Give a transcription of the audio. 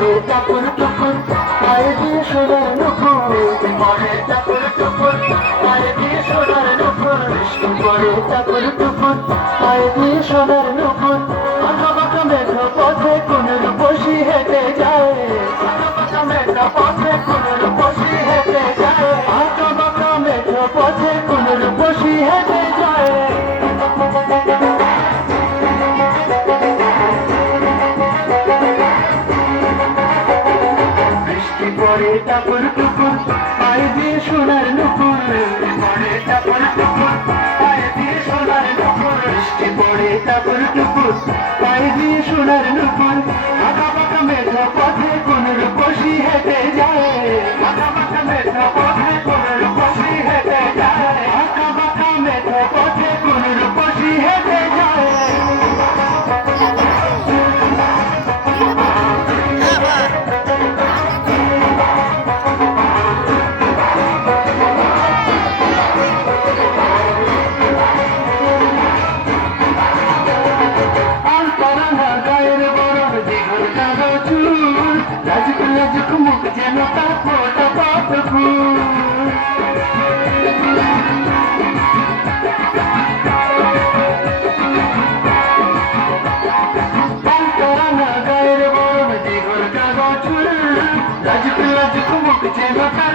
পরে টাপুর টুকুর পায়ে দিয়ে সোনার নুপুর পরে টাপুর টুকুর পায়ে দিয়ে সোনার নুপুর বৃষ্টি পরে টাপুর টুকুর পায়ে দিয়ে সোনার নুপুর আঁকা বাঁকা মেঘ পথে কোন রূপসী হেঁটে যায় আঁকা বাঁকা মেঘ পথে কোন রূপসী হেঁটে যায় আঁকা বাঁকা মেঘ পথে কোন রূপসী হেঁটে যায় পরে টাপুর টুকুর পায়ে দিয়ে সোনার নুপুর পরে টাপুর টুকুর পায়ে দিয়ে সোনার নুপুর বৃষ্টি পরে টাপুর টুকুর পায়ে দিয়ে সোনার নুপুর আঁকা বাঁকা মেঘ পথে কোন রূপসী হেঁটে যায় আঁকা বাঁকা মেঘ পথে কোন রূপসী হেঁটে যায় আঁকা বাঁকা মেঘ পথে কোন রূপসী হেঁটে যায় মুখ যেন তার ফোটা পাপ গায়ের বরণ দিগর কাগজ লাজুক লাজুক মুখ যেন তার